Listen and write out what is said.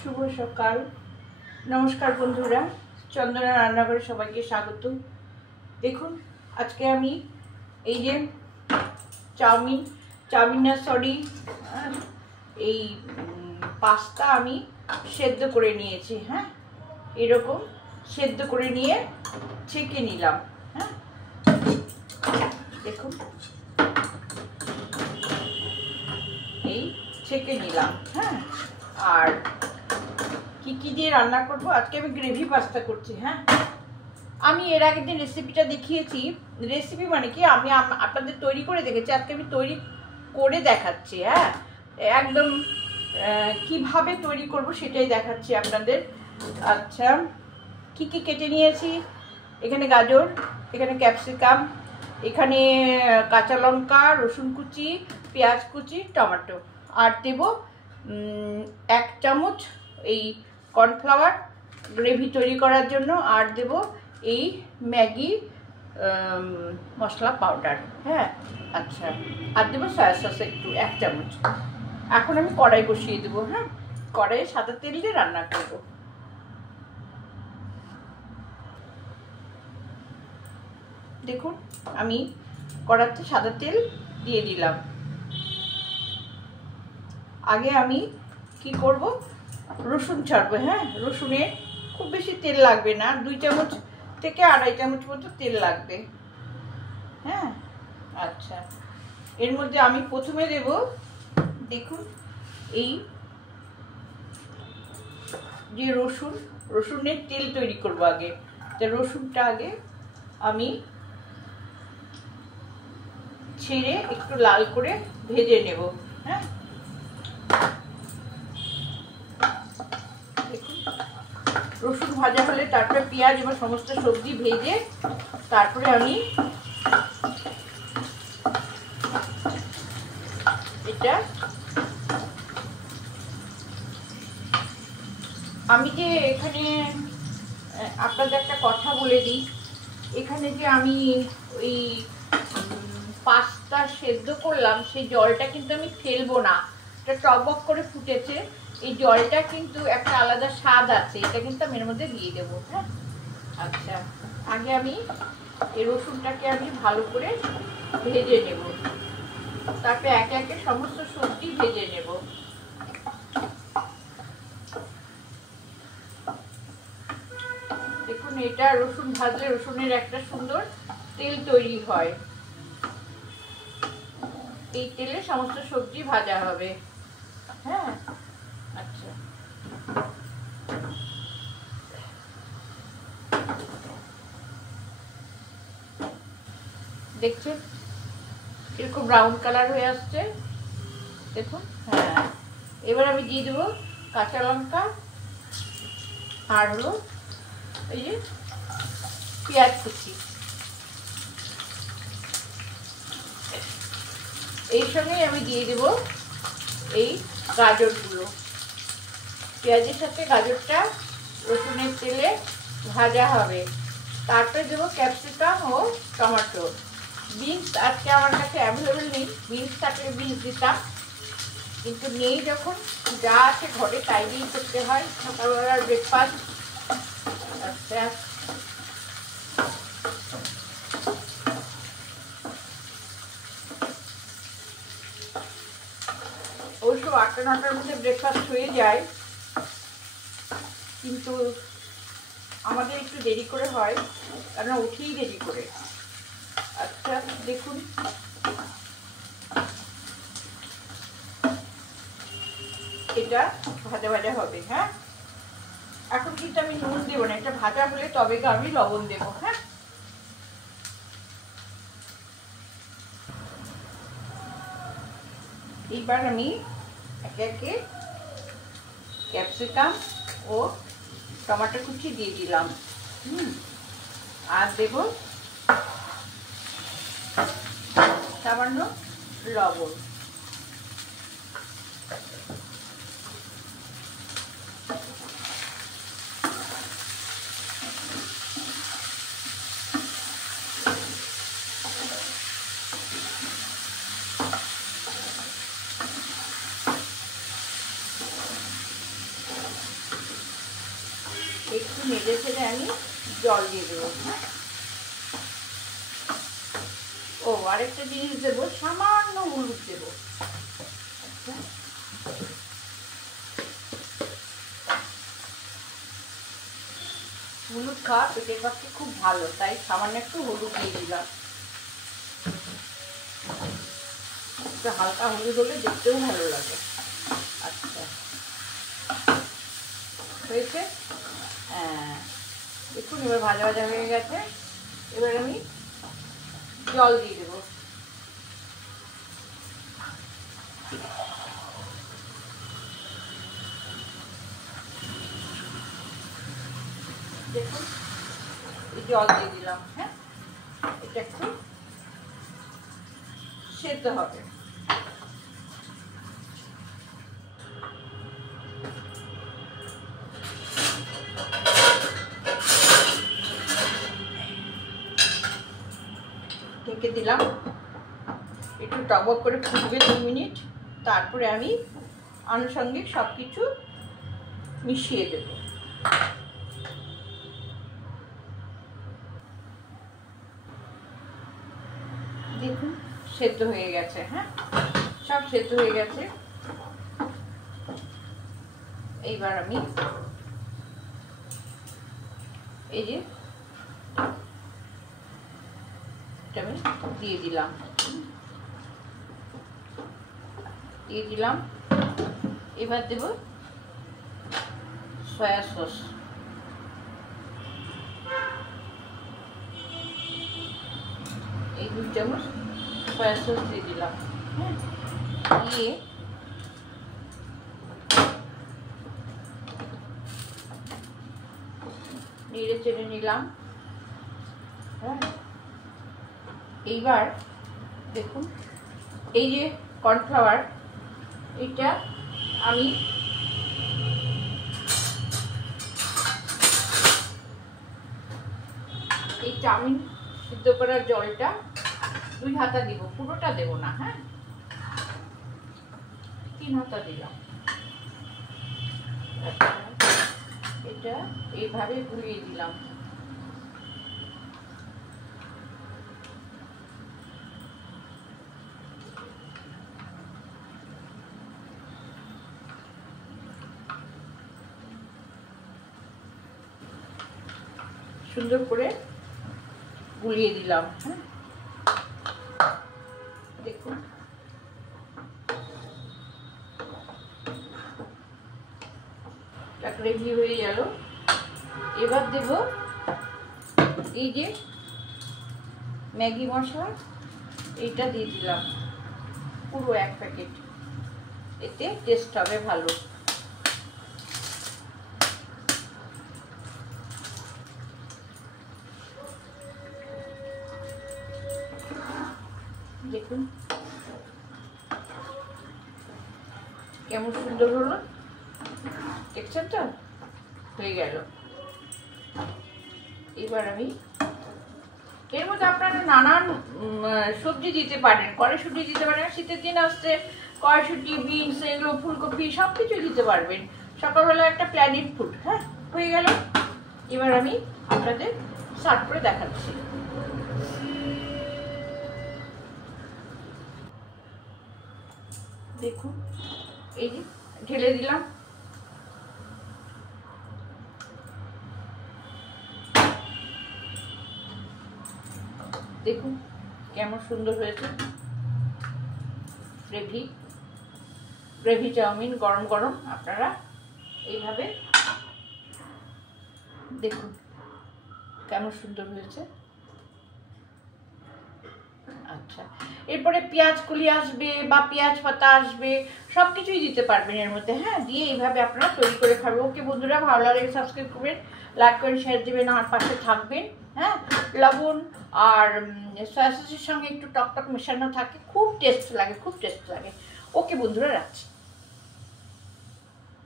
শুভ সকাল। নমস্কার বন্ধুরা, চন্দনা রান্নাঘরে সবাইকে স্বাগত। দেখুন আজকে আমি এই যে চাউমিন না সরি এই পাস্তা আমি সেদ্ধ করে নিয়েছি। হ্যাঁ, এরকম সেদ্ধ করে নিয়ে ছেঁকে নিলাম। হ্যাঁ, দেখুন এই ছেঁকে নিলাম। হ্যাঁ, আর কি দিয়ে রান্না করব, আজকে আমি গ্রেভি পাস্তা করছি। হ্যাঁ, আমি এর আগের দিন রেসিপিটা দেখিয়েছি। রেসিপি মানে কি, আমি আপনাদের তৈরি করে দেখেছি, আজকে আমি তৈরি করে দেখাচ্ছি। হ্যাঁ, একদম কিভাবে তৈরি করব সেটাই দেখাচ্ছি আপনাদের। আচ্ছা, কি কেটে নিয়েছি, এখানে গাজর, এখানে ক্যাপসিকাম, এখানে কাঁচা লঙ্কা, রসুন কুচি, পেঁয়াজ কুচি, টমেটো, আর দেব 1 চামচ এই কর্নফ্লাওয়ার গ্রেভি তৈরি করার জন্য, আর দেব এই ম্যাগি মশলা পাউডার। হ্যাঁ, আচ্ছা, আর দেবো সয়া সস একটু 1 চামচ। এখন আমি কড়াই বসিয়ে দেবো। হ্যাঁ, কড়াইয়ে সাদা তেল দিয়ে রান্না করব। দেখুন আমি কড়াইতে সাদা তেল দিয়ে দিলাম। আগে আমি কি করব, রসুন ছাড়বো। হ্যাঁ, রসুনে খুব বেশি তেল লাগবে না, 2 চামচ থেকে 2.5 চামচ মতো তেল লাগবে। হ্যাঁ, আচ্ছা, এর মধ্যে আমি প্রথমে দেব, দেখুন এই যে রসুনের তেল তৈরি করব আগে। তো রসুনটা আগে আমি ছেড়ে একটু লাল করে ভেজে নেব। হ্যাঁ, দেখুন রসুন ভাজা হলে তারপরে পেঁয়াজ এবং সমস্ত সবজি ভেজে তারপরে আমি এটা যে এখানে আপনাদের একটা কথা বলে দিই, এখানে যে আমি ওই পাস্তা সেদ্ধ করলাম সেই জলটা কিন্তু আমি ফেলবো না, এটা টকবক করে ফুটেছে। এই জলটা কিন্তু একটা আলাদা স্বাদ আছে, এটা কিন্তু আমি এর মধ্যে দিয়ে দেবো। হ্যাঁ, আচ্ছা, আগে আমি এই রসুনটাকে আমি ভালো করে ভেজে নেব, তারপরে একে একে সমস্ত সবজি ভেজে নেব। দেখুন এটা রসুন ভাজলে রসুনের একটা সুন্দর তেল তৈরি হয়, এই তেলে সমস্ত সবজি ভাজা হবে। হ্যাঁ, আচ্ছা, দেখছেন এরকম ব্রাউন কালার হয়ে আসছে, দেখুন। হ্যাঁ, এবার আমি দিয়ে দেবো কাঁচা লঙ্কা আর হলো এই যে পেঁয়াজ কুচি। এই সঙ্গেই আমি দিয়ে দেবো এই গাজরগুলো। পেঁয়াজের সাথে গাজরটা রসুনের তেলে ভাজা হবে, তারপরে দেবো ক্যাপসিকাম ও টমেটো। বিনস আজকে আমার কাছে অ্যাভেলেবেল নেই, বিনস থাকলে বিনস দিতাম, কিন্তু নেই যখন, যা আছে ঘরে তাই দিয়েই করতে হয় সকালবেলার ব্রেকফাস্ট। আচ্ছা, অবশ্য 8টা-9টার মধ্যে ব্রেকফাস্ট হয়ে যায়, কিন্তু আমাদের একটু দেরি করে হয়, কারণ উঠেই দেরি করে। আচ্ছা, দেখুন এটা ভাজা ভাজা হবে। হ্যাঁ, এখন কিন্তু আমি নুন দেবো না, এটা ভাজা হলে তবে আমি লবণ দেবো। হ্যাঁ, এইবার আমি একে একে ক্যাপসিকাম ও টমেটো কুচি দিয়ে দিলাম। আর দেব সামান্য লবণ। একটু নেড়ে ছেড়ে আমি জল দিয়ে দেবো। ও আরেকটা জিনিস দেবো, সামান্য হলুদ দেবো। আচ্ছা, হলুদ খাওয়া পেটের পক্ষে খুব ভালো, তাই সামান্য একটু হলুদ দিয়ে দিলাম। একটু হালকা হলুদ হলে দেখতেও ভালো লাগে। আচ্ছা, হয়েছে? হ্যাঁ, দেখুন এবার ভাজা ভাজা হয়ে গেছে। এবার আমি জল দিয়ে দেবো। দেখুন জল দিয়ে দিলাম। হ্যাঁ, এটা একটু সেদ্ধ হবে। ঢেকে দিলাম, একটু টকবক করে ফুটবে 2 মিনিট। তারপরে আমি আনুষঙ্গিক সব কিছু মিশিয়ে দেব। দেখুন সেদ্ধ হয়ে গেছে। হ্যাঁ, সব সেদ্ধ হয়ে গেছে। এইবার আমি এই যে আমি দিয়ে দিলাম। এবার দেব সয়া সস। এই 2 চামচ সয়া সস দিয়ে দিলাম। হ্যাঁ, দিয়ে নেড়ে চেড়ে নিলাম। হ্যাঁ, এইবার দেখুন এই যে কর্নফ্লাওয়ার, এটা আমি এই চাউমিন সিদ্ধ করার জলটা 2 হাতা দিব, পুরোটা দেব না। হ্যাঁ, 3 হাতা দিলাম। এটা এইভাবে গুলিয়ে দিলাম। সুন্দর করে গুলিয়ে দিলাম। হ্যাঁ, দেখুন গ্রেভি হয়ে গেল। এবার দেব এই যে ম্যাগি মশলা, এইটা দিয়ে দিলাম পুরো 1 প্যাকেট। এতে টেস্ট হবে ভালো। দেখুন কেমন সুন্দর হলো, দেখছেন তো? হয়ে গেল। এবার আমি এর মধ্যে আপনারা নানান সবজি দিতে পারেন, কড়াইশুঁটি দিতে পারেন, শীতের দিন আসছে কড়াইশুঁটি, বিনস, এগুলো ফুলকপি সব কিছু দিতে পারবেন। সকালবেলা একটা প্ল্যানেট ফুড। হ্যাঁ, হয়ে গেল। এবার আমি আপনাদের সার্ভ করে দেখাচ্ছি। দেখুন এই যে ঢেলে দিলাম। দেখুন কেমন সুন্দর হয়েছে। গ্রেভি চাউমিন গরম গরম আপনারা এইভাবে দেখুন কেমন সুন্দর হয়েছে। আচ্ছা, এরপরে পেঁয়াজ কলি আসবে বা পেঁয়াজ পাতা আসবে, সব কিছুই দিতে পারবেন এর মধ্যে। হ্যাঁ, দিয়ে এইভাবে আপনারা তৈরি করে খাবেন। ওকে বন্ধুরা, ভালো লাগলে সাবস্ক্রাইব করবেন, লাইক করেন, শেয়ার দেবেন, আমার পাশে থাকবেন। হ্যাঁ, লবণ আর সয়া সসের সঙ্গে একটু টকটক মেশানো থাকে, খুব টেস্ট লাগে, খুব টেস্ট লাগে। ওকে বন্ধুরা, রাখছি।